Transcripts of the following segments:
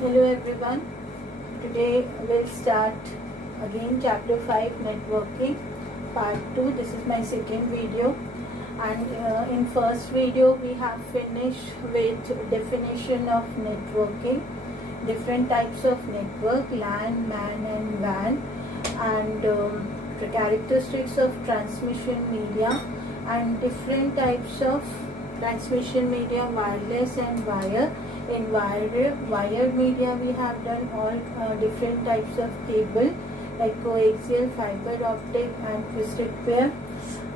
Hello everyone. Today we'll start again chapter 5 networking part 2. This is my second video, and in first video we have finished with definition of networking, different types of network, LAN, MAN and WAN, and the characteristics of transmission media and different types of transmission media, wireless and wire. In wired media we have done all different types of cable like coaxial, fiber optic and twisted pair,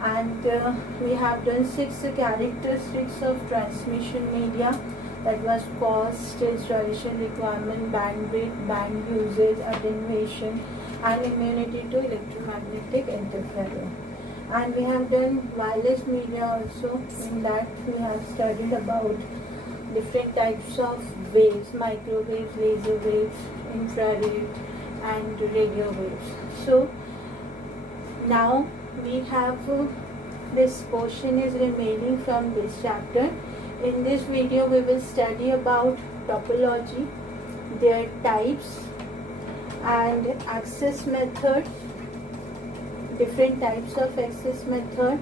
and we have done 6 characteristics of transmission media, that was cost, installation requirement, bandwidth, band usage, attenuation and immunity to electromagnetic interference. And we have done wireless media also. In that we have studied about different types of waves, microwaves, laser waves, infrared and radio waves. So now we have this portion is remaining from this chapter. In this video we will study about topology, their types and access method, different types of access method,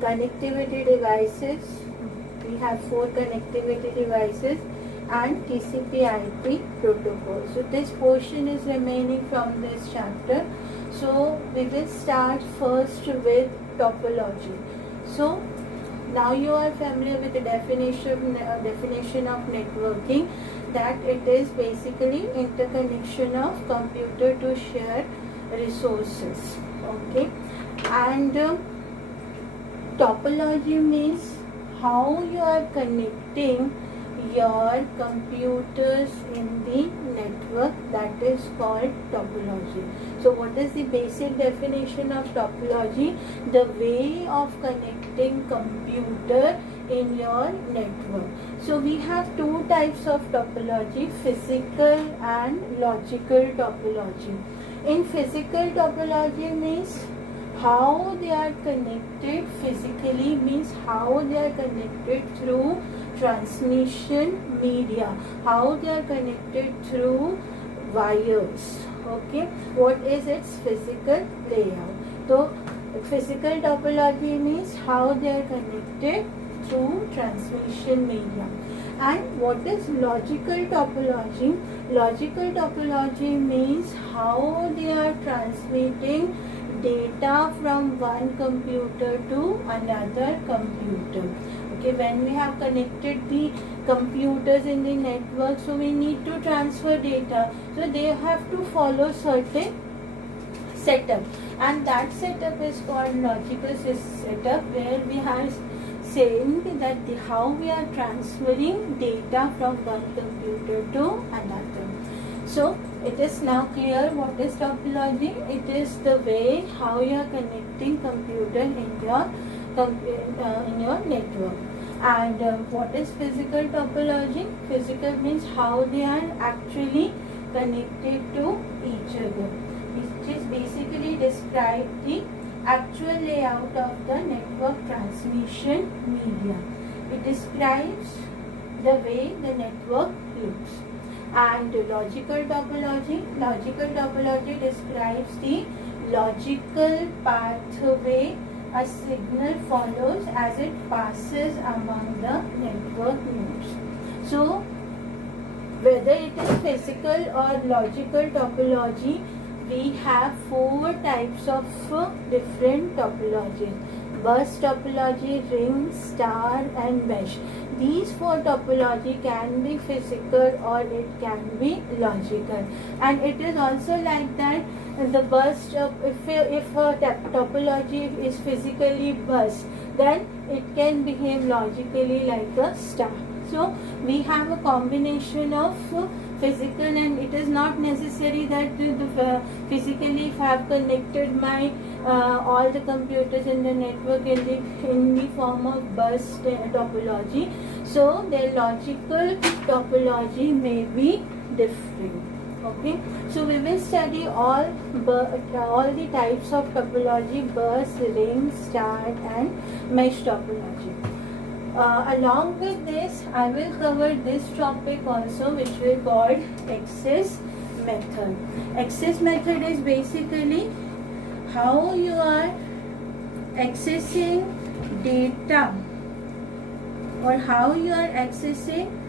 connectivity devices. We have 4 connectivity devices and TCP/IP protocol. So this portion is remaining from this chapter. So we will start first with topology. So now you are familiar with the definition of networking, that it is basically interconnection of computer to share resources. Okay, and topology means how you are connecting your computers in the network, that is called topology. So what is the basic definition of topology? The way of connecting computer in your network. So we have 2 types of topology, physical and logical topology. In physical topology means how they are connected physically, means how they are connected through transmission media, how they are connected through wires. Okay, what is its physical layout? So physical topology means how they are connected through transmission media. And what is logical topology? Logical topology means how they are transmitting data from one computer to another computer. Okay, when we have connected the computers in the network, so we need to transfer data, so they have to follow certain setup, and that setup is called logical setup, where we are saying that how we are transferring data from one computer to another. So it is now clear what is topology. It is the way how you are connecting computer in your network. And what is physical topology? Physical means how they are actually connected to each other, which is basically describe the actual layout of the network transmission media. It describes the way the network looks. And logical topology describes the logical pathway a signal follows as it passes among the network nodes. So whether it is physical or logical topology, we have 4 types of different topologies: bus topology, ring, star and mesh. These 4 topology can be physical or it can be logical. And it is also like that the bus, if a topology is physically bus, then it can behave logically like a star. So we have a combination of physical, and it is not necessary that physically if I have connected my all the computers in the network in the form of bus topology. So their logical topology may be different. Okay, so we will study all the types of topology: bus, ring, star and mesh topology. Along with this, I will cover this topic also, which we call access method. Access method is basically how you are accessing data, or how you are accessing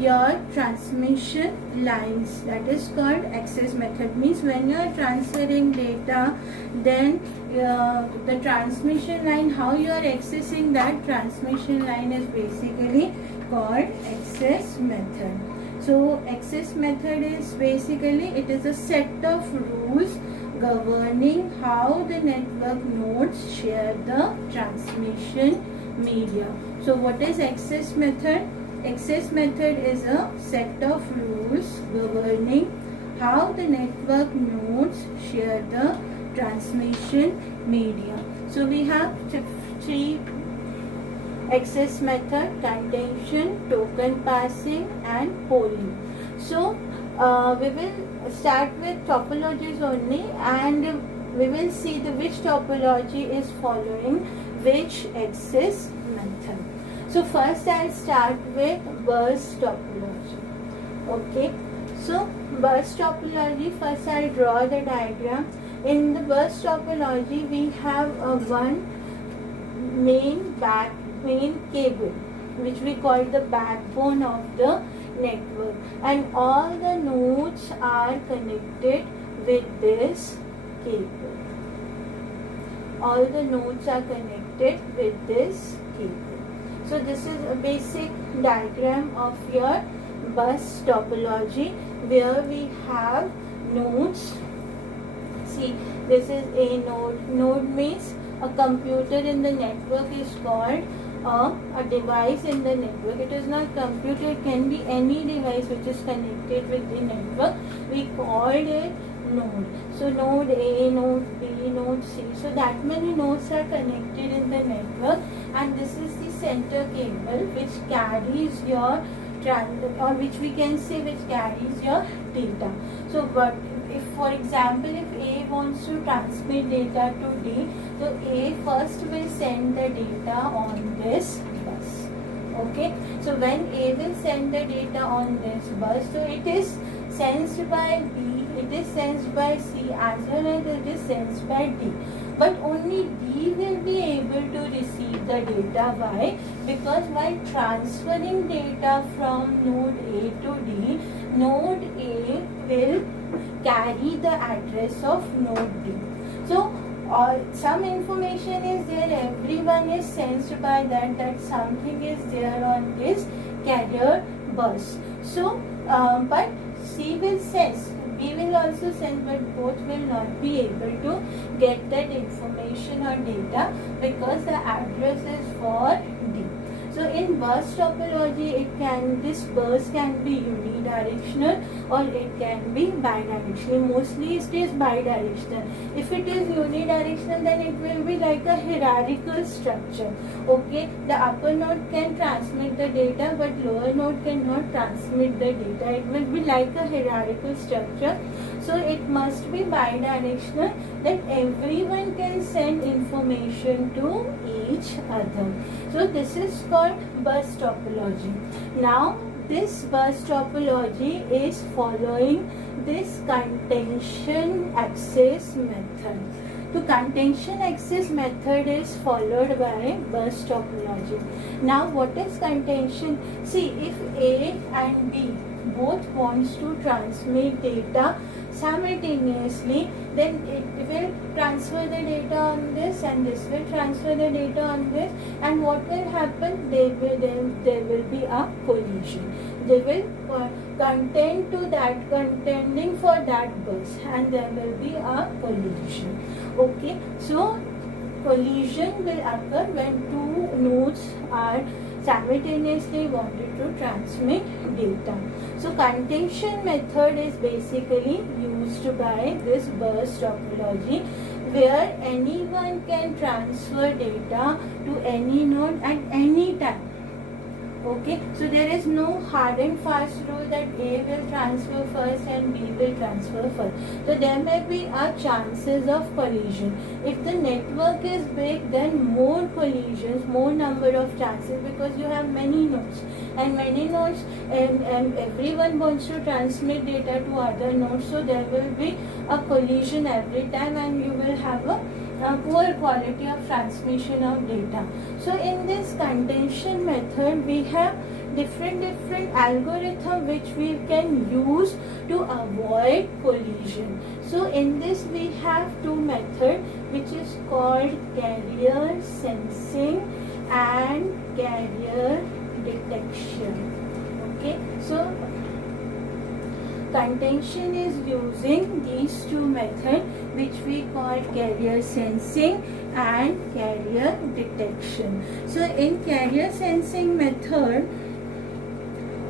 your transmission lines. That is called access method. Means when you are transferring data, then the transmission line, how you are accessing that transmission line is basically called access method. So access method is basically, it is a set of rules governing how the network nodes share the transmission media. So what is access method? Access method is a set of rules governing how the network nodes share the transmission media. So we have three access method: contention, token passing, and polling. So we will start with topologies only, and we will see which topology is following which access method. So first I'll start with burst topology. Okay, so burst topology, first I'll draw the diagram. In the burst topology, we have one main cable, which we call the backbone of the network, and all the nodes are connected with this cable. All the nodes are connected with this cable. So this is a basic diagram of your bus topology, where we have nodes. See, this is a node. Node means a computer in the network is called a device in the network. It is not computer, it can be any device which is connected with the network. We called it node. So node A, node B, node C. So that many nodes are connected in the network, and this is the center cable which carries your or which we can say which carries your data. So but if, for example, if A wants to transmit data to D, so A first will send the data on this bus. Okay, so when A will send the data on this bus, so it is sensed by B, it is sensed by C, as well as it is sensed by D. But only D will be able to receive the data. Why? Because while transferring data from node A to D, node A will carry the address of node D. So some information is there, everyone is sensed by that something is there on this carrier bus. So but C will sense, B will also sense, but both will not be able to get that information or data because the address is for D. So in bus topology, this bus can be unidirectional or it can be bidirectional. Mostly it is bidirectional. If it is unidirectional, then it will be like a hierarchical structure. Okay, the upper node can transmit the data, but lower node cannot transmit the data. It will be like a hierarchical structure. So it must be bidirectional, that everyone can send information to each other. So this is called bus topology. Now this bus topology is following this contention access method. So contention access method is followed by bus topology. Now what is contention? See, if A and B both wants to transmit data simultaneously, then it will transfer the data on this, and this will transfer the data on this, and what will happen? There will be a collision. They will contend to that, contending for that bus, and there will be a collision. Okay, so collision will occur when two nodes are simultaneously wanted to transmit data. So contention method is basically used by this bus topology, where anyone can transfer data to any node at any time. Okay, so there is no hard and fast rule that A will transfer first and B will transfer first. So there may be chances of collision. If the network is big, then more collisions, more number of chances, because you have many nodes and everyone wants to transmit data to other nodes. So there will be a collision every time, and you will have a poor quality of transmission of data. So in this contention method, we have different algorithm which we can use to avoid collision. So in this we have two methods, which is called carrier sensing and carrier detection. Okay, so contention is using these two methods, which we call carrier sensing and carrier detection. So in carrier sensing method,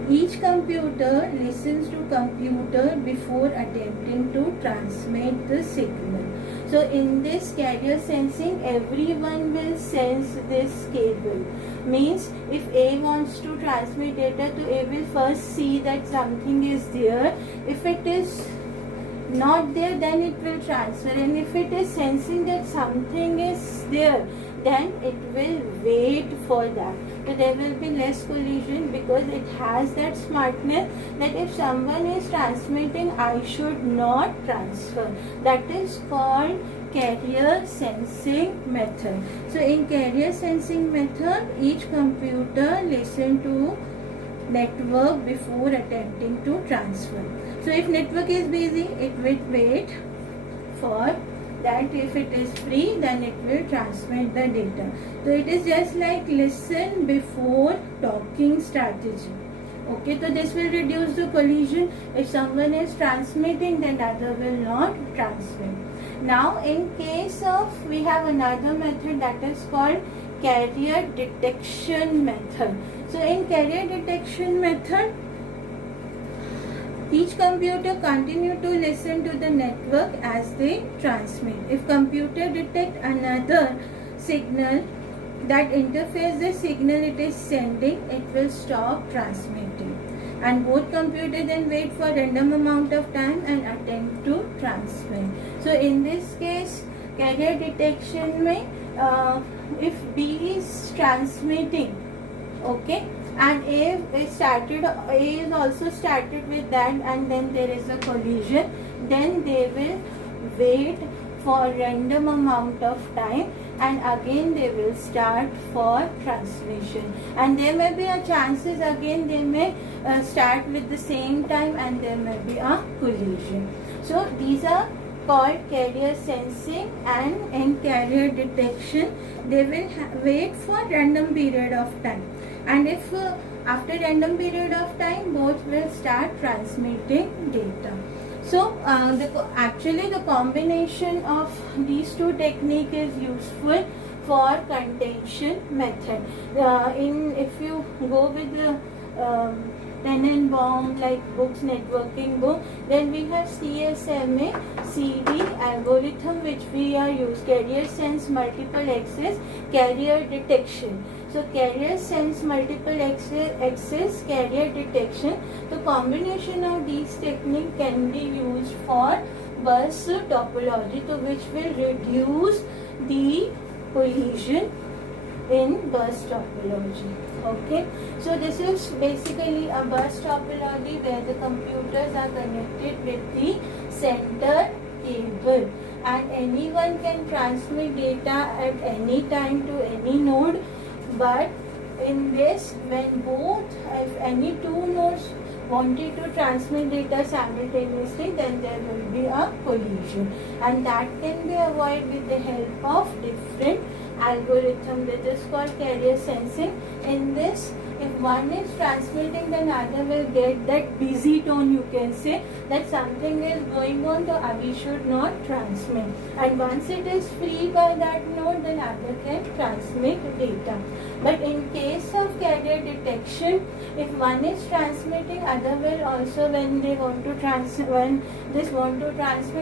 each computer listens to computer before attempting to transmit the signal. So in this carrier sensing, everyone will sense this cable. Means if A wants to transmit data to A, will first see that something is there. If it is not there, then it will transfer, and if it is sensing that something is there, then it will wait for that. So there will be less collision, because it has that smartness that if someone is transmitting, I should not transfer. That is called carrier sensing method. So in carrier sensing method, each computer listens to network before attempting to transfer. So if network is busy, it will wait for that. If it is free, then it will transmit the data. So it is just like listen before talking strategy. Okay, so this will reduce the collision. If someone is transmitting, then other will not transmit. Now in case of, we have another method that is called carrier detection method. So in carrier detection method, each computer continue to listen to the network as they transmit. If computer detect another signal that interferes the signal it is sending, it will stop transmitting. And both computers then wait for random amount of time and attempt to transmit. So in this case, carrier detection may, if B is transmitting, okay, and A is also started with that, and then there is a collision, then they will wait for random amount of time, and again they will start for transmission. And there may be a chances again they may start with the same time, and there may be a collision. So these are called carrier sensing, and in carrier detection they will wait for random period of time, and if after random period of time both will start transmitting data. So actually the combination of these two techniques is useful for contention method. If you go with the Tenenbaum like books, networking book, then we have CSMA CD algorithm, which we are use carrier sense multiple access carrier detection. So carrier sense multiple access carrier detection. The combination of these techniques can be used for bus topology, to which will reduce the collision in bus topology. Okay, so this is basically a bus topology where the computers are connected with the center cable, and anyone can transmit data at any time to any node. But in this, when if any two nodes wanted to transmit data simultaneously, then there will be a collision, and that can be avoided with the help of different algorithm that is called carrier sensing. In this, if one is transmitting, then other will get that busy tone, you can say that something is going on, so we should not transmit, and once it is free by that node, then other can transmit data. But in case of carrier detection, if one is transmitting, other will also, when they want to transmit,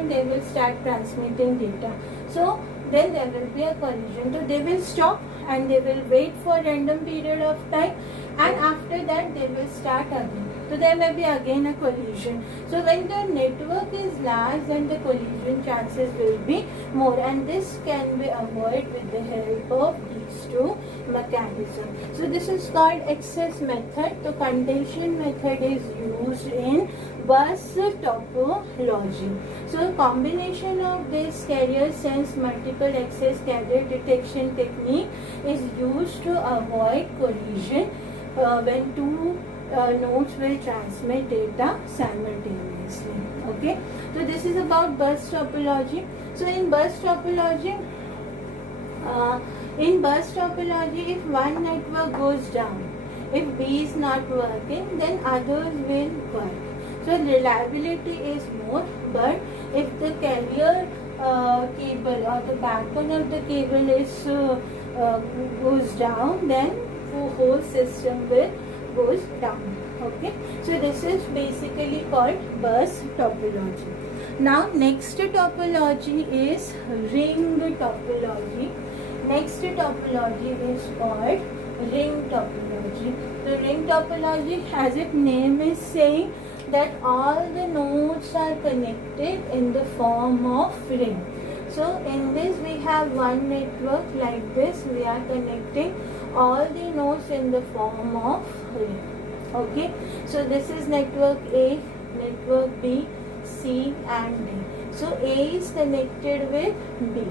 they will start transmitting data. So then there will be a collision. So they will stop and they will wait for random period of time, and after that they will start again. So there may be again a collision. So when the network is large, then the collision chances will be more, and this can be avoided with the help of these two mechanisms. So this is called access method. The contention method is used in bus topology. So a combination of this carrier sense multiple access carrier detection technique is used to avoid collision when two nodes will transmit data simultaneously. Okay, so this is about bus topology. So in bus topology, if one network goes down, if B is not working, then others will work. So reliability is more, but if the carrier cable or the backbone of the cable is goes down, then the whole system will goes down. Okay, so this is basically called bus topology. Now next topology is ring topology. Next topology is called ring topology. The ring topology, as its name is saying, that all the nodes are connected in the form of ring. So in this we have one network like this. We are connecting all the nodes in the form of ring. Okay, so this is network A, network B, C and D. So A is connected with B.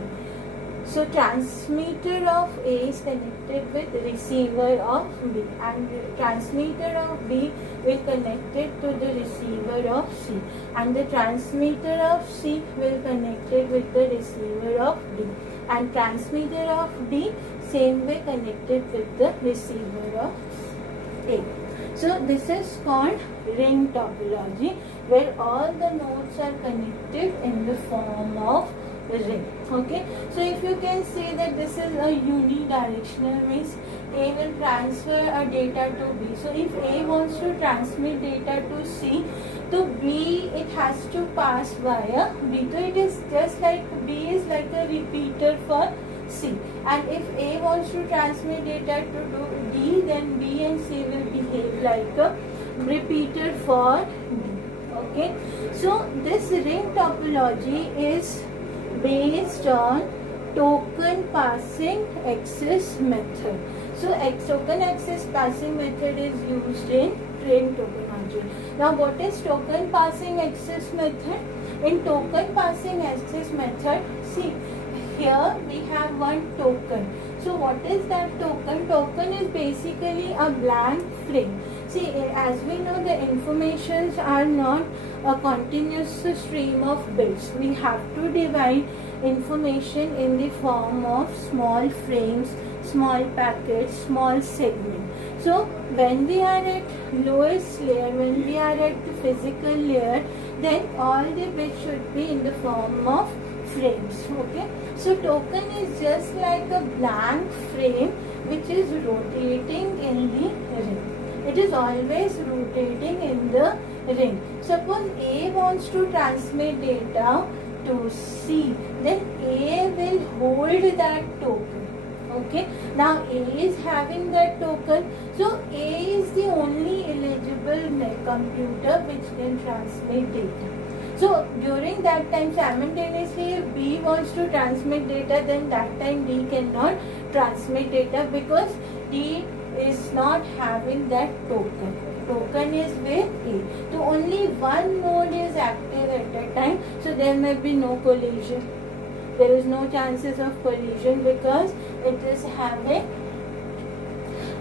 So transmitter of A is connected with receiver of B, and transmitter of B will connect it to the receiver of C, and the transmitter of C will connect it with the receiver of D, and transmitter of D same way connected with the receiver of A. So this is called ring topology, where all the nodes are connected in the form of ring. Okay, so if you can say that this is a unidirectional, means A will transfer a data to B. So if A wants to transmit data to C, to B it has to pass via B. So it is just like B is like a repeater for C, and if A wants to transmit data to D, then B and C will behave like a repeater for D. Okay, so this ring topology is based on token passing access method. So token access passing method is used in ring topology. Now what is token passing access method? In token passing access method, see, here we have one token. So what is that token? Token is basically a blank frame. See, as we know, the informations are not a continuous stream of bits. We have to divide information in the form of small frames, small packets, small segments. So when we are at lowest layer, when we are at the physical layer, then all the bits should be in the form of frames. Okay, so token is just like a blank frame which is rotating in the ring. It is always rotating in the ring. Suppose A wants to transmit data to C, then A will hold that token. Okay, now A is having that token, so A is the only eligible computer which can transmit data. So during that time, simultaneously, if B wants to transmit data, then that time D cannot transmit data because D is not having that token. Token is with A. So only one node is active at that time, so there may be no collision. There is no chances of collision because it is having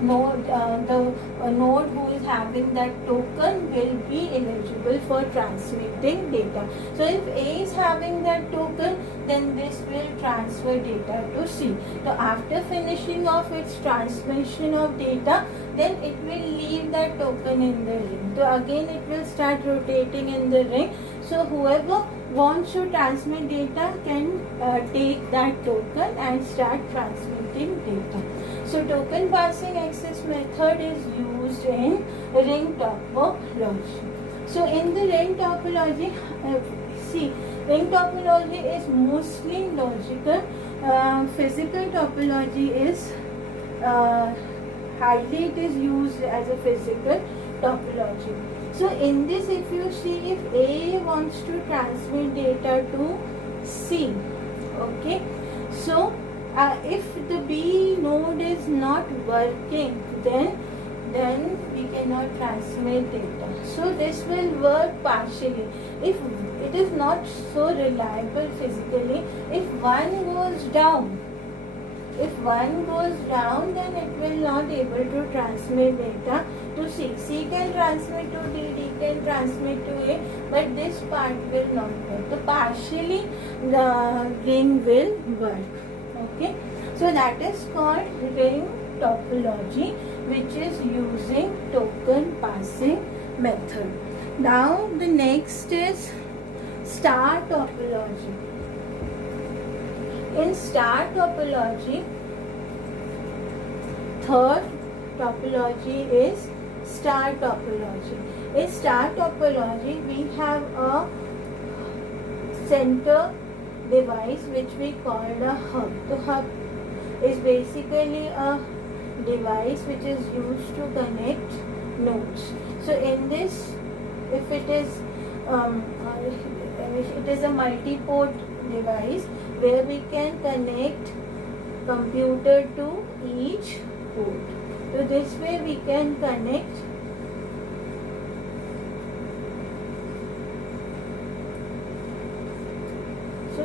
node, the node who is having that token will be eligible for transmitting data. So if A is having that token, then this will transfer data to C. So after finishing off its transmission of data, then it will leave that token in the ring. So again it will start rotating in the ring. So whoever wants to transmit data can take that token and start transmitting data. So token passing access method is used in ring topology. So in the ring topology, see, ring topology is mostly logical, physical topology is hardly it is used as a physical topology. So in this, if you see, if A wants to transmit data to C, okay, so if the B node is not working, then we cannot transmit data. So this will work partially. If it is not so reliable physically, if one goes down, then it will not able to transmit data to C. C can transmit to D, D can transmit to A, but this part will not work. So partially the ring will work. Okay, so that is called ring topology, which is using token passing method. Now the next is star topology. In star topology, third topology is star topology. In star topology, we have a center device which we call a hub. The hub is basically a device which is used to connect nodes. So in this, if it is a multi-port device where we can connect computer to each port. So this way we can connect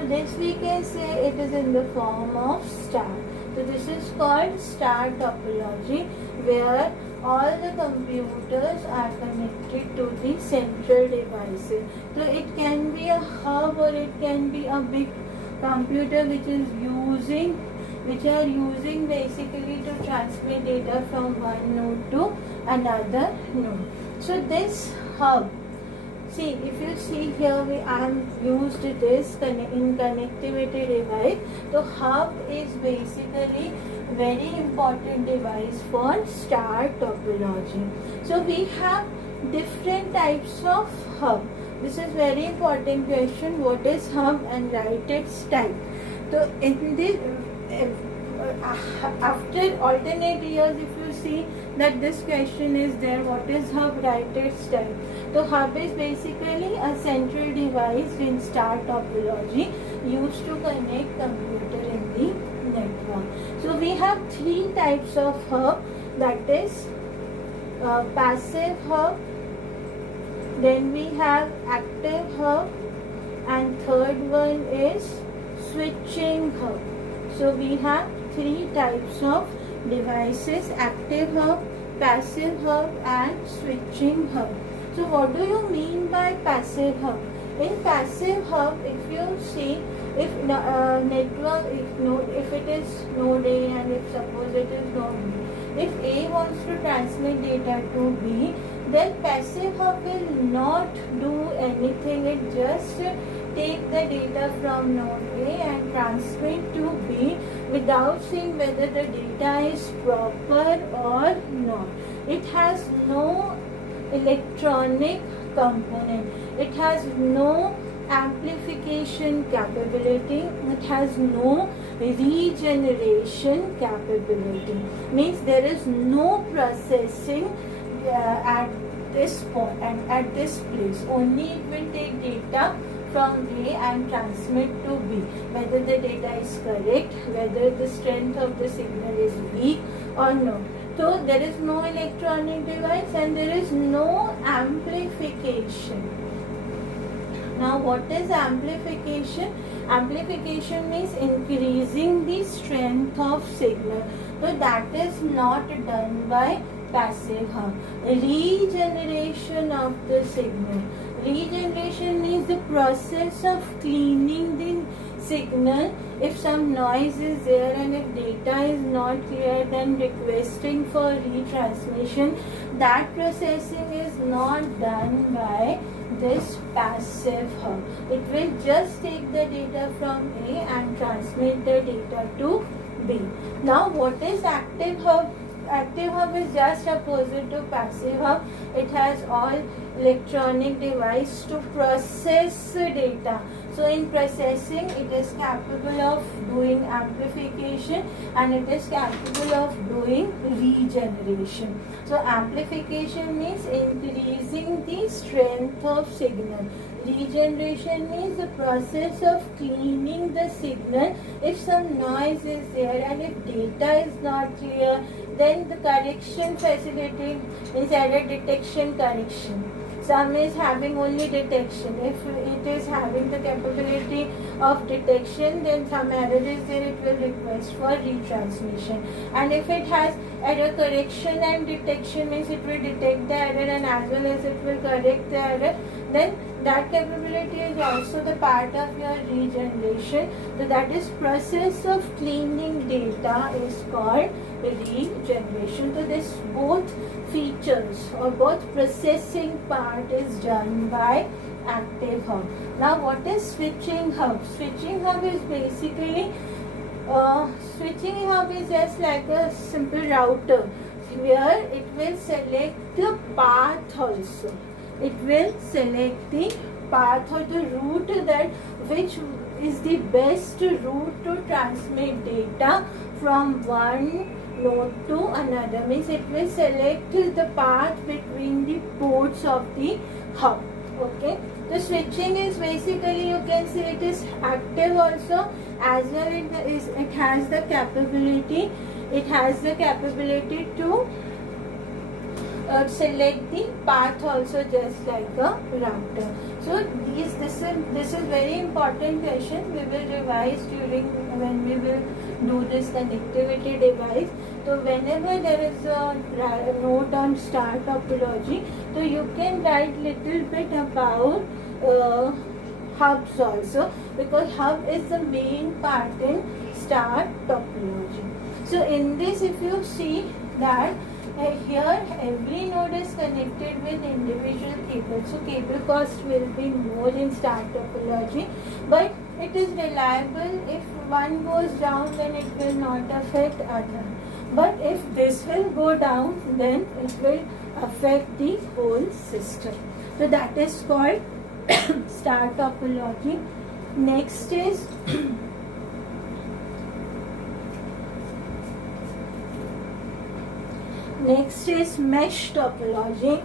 this we can say it is in the form of star. So this is called star topology, where all the computers are connected to the central devices. So it can be a hub or it can be a big computer which are using basically to transmit data from one node to another node. So this hub, see, if you see here, I have used this in connectivity device. So hub is basically very important device for star topology. So we have different types of hub. This is very important question. What is hub, and write its type. So in this, after alternate years, if you see that this question is there, what is hub, write its type. So hub is basically a central device in star topology used to connect computer in the network. So we have three types of hub, that is passive hub, then we have active hub, and third one is switching hub. So we have three types of devices: active hub, passive hub, and switching hub. So what do you mean by passive hub? In passive hub, if you see, if network, if it is node A and if suppose it is node B, if A wants to transmit data to B, then passive hub will not do anything. It just take the data from node A and transmit to B without seeing whether the data is proper or not. It has no electronic component. It has no amplification capability. It has no regeneration capability. Means there is no processing at this point and at this place. Only it will take data from A and transmit to B. Whether the data is correct, whether the strength of the signal is weak or no. So there is no electronic device and there is no amplification. Now what is amplification? Amplification means increasing the strength of signal. So that is not done by passive hub. Regeneration of the signal. Regeneration means the process of cleaning the signal. If some noise is there and if data is not clear, then requesting for retransmission. That processing is not done by this passive hub. It will just take the data from A and transmit the data to B. Now what is active hub? active hub is just opposite to passive hub. It has all electronic device to process data. So in processing, it is capable of doing amplification and it is capable of doing regeneration. So amplification means increasing the strength of signal. Regeneration means the process of cleaning the signal. If some noise is there and if data is not clear, then the correction facility is added detection correction. Some is having only detection. If it is having the capability of detection, then some error is there, it will request for retransmission. And if it has error correction and detection, means it will detect the error and as well as it will correct the error, then that capability is also the part of your regeneration. So that is process of cleaning data is called regeneration. So this both features or both processing part is done by active hub. Now what is switching hub? Switching hub is basically switching hub is just like a simple router where it will select the path also. It will select the path or the route that which is the best route to transmit data from one node to another. Means it will select the path between the ports of the hub. Okay. The switching is basically, you can say it is active also, as well it has the capability. It has the capability to select the path also, just like a router. So this is very important question. We will revise during when we will do this connectivity device. So whenever there is a note on star topology, so you can write little bit about hubs also, because hub is the main part in star topology. So in this, if you see that here every node is connected with individual cables. So cable cost will be more in star topology, but it is reliable. If one goes down, then it will not affect other. But if this will go down, then it will affect the whole system. So that is called star topology. Next is mesh topology.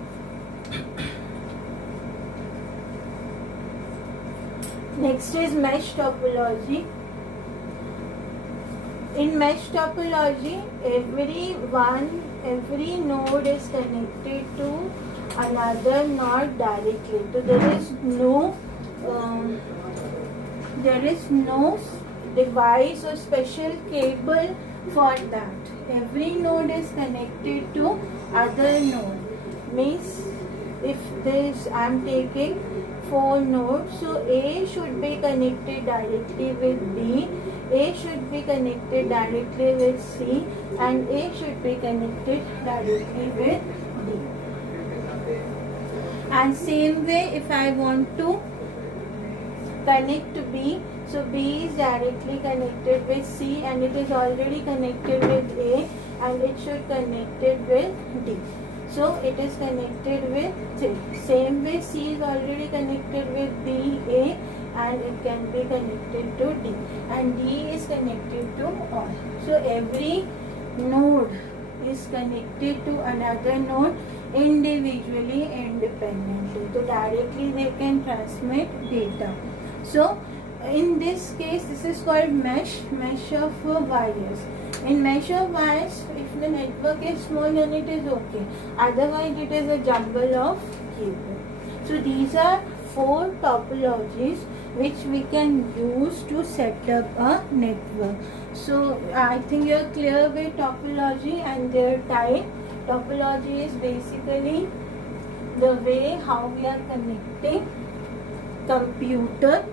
In mesh topology, every node is connected to another node directly. So there is no device or special cable for that. Every node is connected to other node. Means if this I am taking 4 nodes, so A should be connected directly with B, A should be connected directly with C, and A should be connected directly with D. And same way, if I want to connect B, so B is directly connected with C and it is already connected with A, and it should connected with D. So it is connected with C. Same way, C is already connected with B, A, and it can be connected to D, and D is connected to all. So every node is connected to another node individually, independently. So directly they can transmit data. So in this case, this is called mesh of wires. In mesh of wires, if the network is small, then it is okay. Otherwise, it is a jumble of cable. So these are 4 topologies which we can use to set up a network. So I think you are clear with topology and their type. Topology is basically the way how we are connecting computer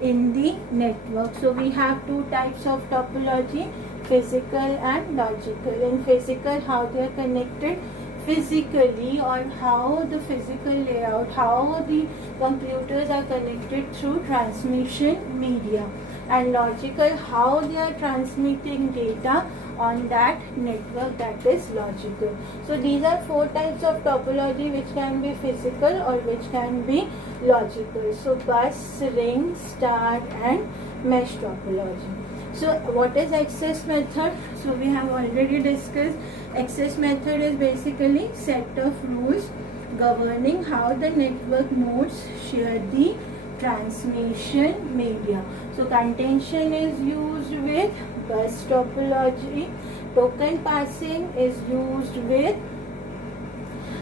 in the network. So we have 2 types of topology, physical and logical. In physical, how they are connected physically, or how the physical layout, how the computers are connected through transmission media. And logical, how they are transmitting data on that network that is logical. So these are 4 types of topology which can be physical or which can be logical. So bus, ring, star and mesh topology. So what is access method? So we have already discussed. Access method is basically set of rules governing how the network nodes share the transmission media. So contention is used with bus topology. Token passing is used with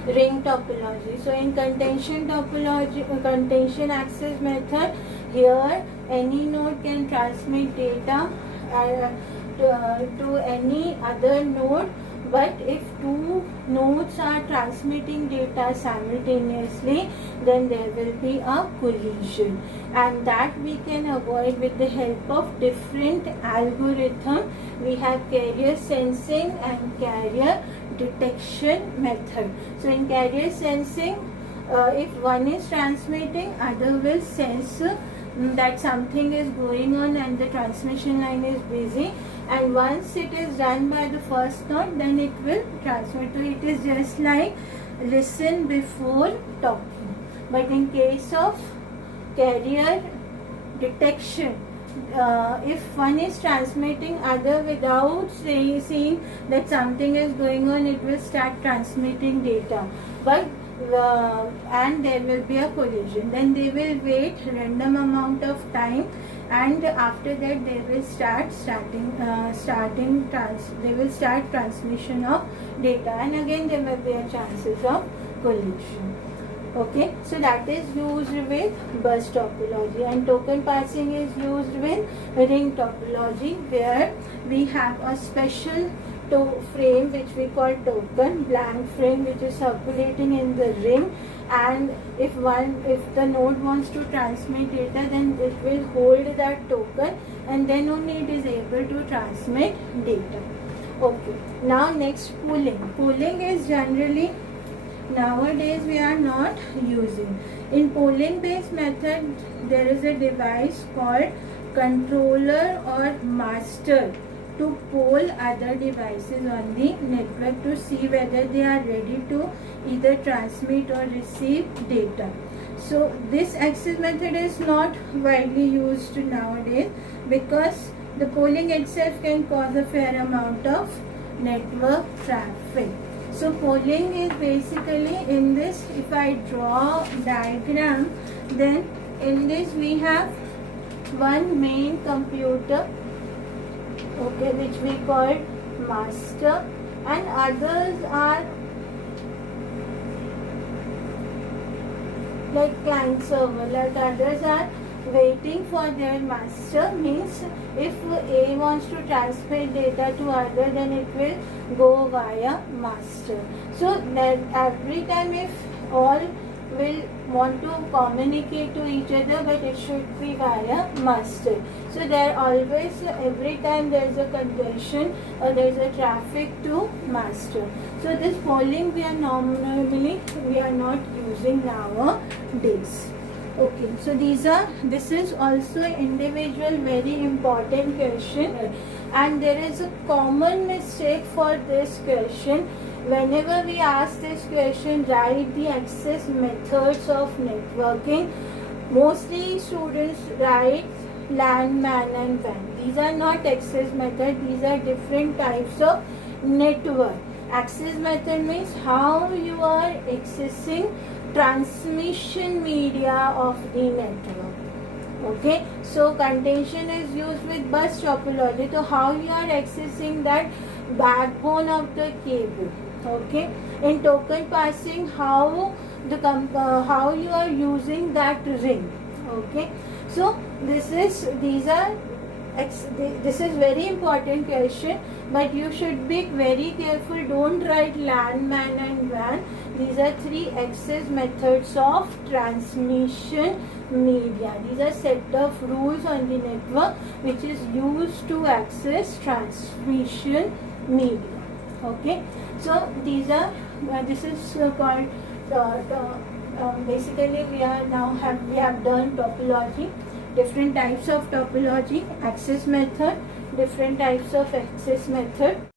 ring topology. So in contention topology, contention access method, here any node can transmit data to any other node, but if 2 nodes are transmitting data simultaneously, then there will be a collision, and that we can avoid with the help of different algorithm. We have carrier sensing and carrier detection method. So in carrier sensing, if one is transmitting, other will sense that something is going on and the transmission line is busy, and once it is done by the first node, then it will transmit. So it is just like listen before talking. But in case of carrier detection, if one is transmitting, other without seeing that something is going on, it will start transmitting data, but and there will be a collision. Then they will wait random amount of time, and after that they will start transmission of data, and again there will be a chances of collision. Okay, so that is used with bus topology, and token passing is used with ring topology, where we have a special frame which we call token, blank frame, which is circulating in the ring, and if the node wants to transmit data, then it will hold that token, and then only it is able to transmit data. Okay, now next, pooling is generally nowadays we are not using. In pooling based method, there is a device called controller or master to poll other devices on the network to see whether they are ready to either transmit or receive data. So this access method is not widely used nowadays because the polling itself can cause a fair amount of network traffic. So polling is basically, in this, if I draw diagram, then in this we have one main computer, okay, which we call master, and others are like client server, like others are waiting for their master. Means if A wants to transfer data to other, then it will go via master. So that every time if all will want to communicate to each other, but it should be via master. So there always, every time there is a congestion or there is a traffic to master. So this polling we are normally we are not using nowadays. Okay, so this is also individual very important question, and there is a common mistake for this question. Whenever we ask this question, write the access methods of networking, mostly students write LAN, MAN and WAN. These are not access methods, these are different types of network. Access method means how you are accessing transmission media of the network. Okay, so contention is used with bus topology. So how you are accessing that backbone of the cable. Okay, in token passing, how you are using that ring. Okay, so this is very important question, but you should be very careful. Don't write LAN, MAN and WAN. These are 3 access methods of transmission media. These are set of rules on the network which is used to access transmission media. Okay, so this is called basically we have done topology, different types of topology, access method, different types of access method.